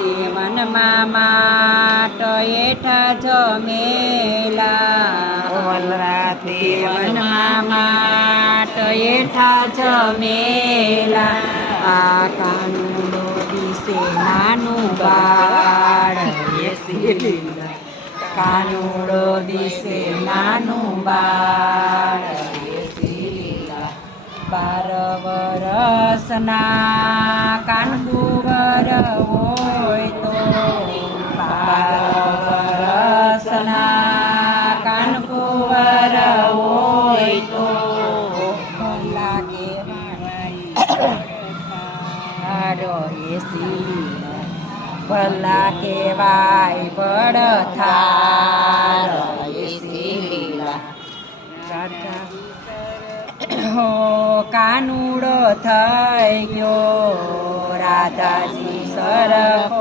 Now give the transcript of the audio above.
તે વનમાં માટ હેઠા જમેલા વનરા તે વનમાં માટ હેઠા જમેલા આ કાનુડો દિશે નાનું બાળ કાનુડો દિશે નાનું બાળ 12 વરસના કાનકુંવર હોય તો 12 વરસના કાનકુંવર હોય તો ભલા કેવાય ભલા કેવાય પડથાર હો કાનુડો થઈ ગયો રાધાજી સરખો